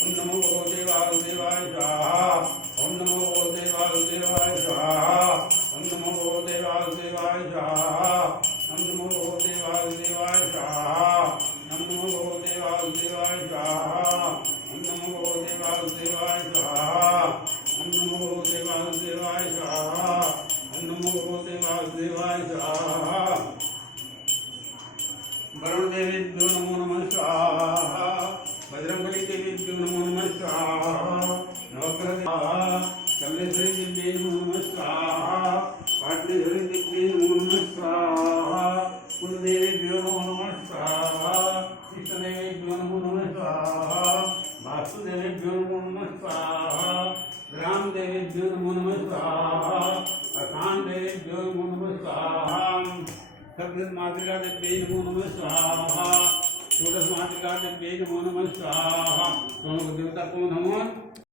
ओम नमो देवासुदेवाय स्वाहा। ओम नमो देवासुदेवाय स्वाहा। ओम नमो देवासुदेवाय स्वाहा। ओम नमो देवासुदेवाय स्वाहा। ओम नमो देवासुदेवाय स्वाहा। ओम नमो देवासुदेवाय स्वाहा। ओम नमो देवासुदेवाय स्वाहा। ओम नमो देवासुदेवाय स्वाहा। वरुण देवेभ्यो नमो नमः स्वाहा। बजरंगबली देवेभ्यो नमो नमः स्वाहा। नवग्रह स्वाहा। कमलेश्वरी देव्यै नमो नमः स्वाहा। पाटलेश्वरी देव्यै नमो नमः स्वाहा। कुलदेवेभ्यो नमो नमः स्वाहा। इष्टदेवेभ्यो नमो नमः स्वाहा। वासुदेवेभ्यो नमो नमः स्वाहा। ग्रामदेवेभ्यो नमो नमः स्वाहा। अखानदेवेभ्यो नमो नमः स्वाहा। सप्तदश मातृका देव्यै नमो नमः स्वाहा। षोडश मातृका देव्यै नमो नमः स्वाहा। दोनों देवता को नमो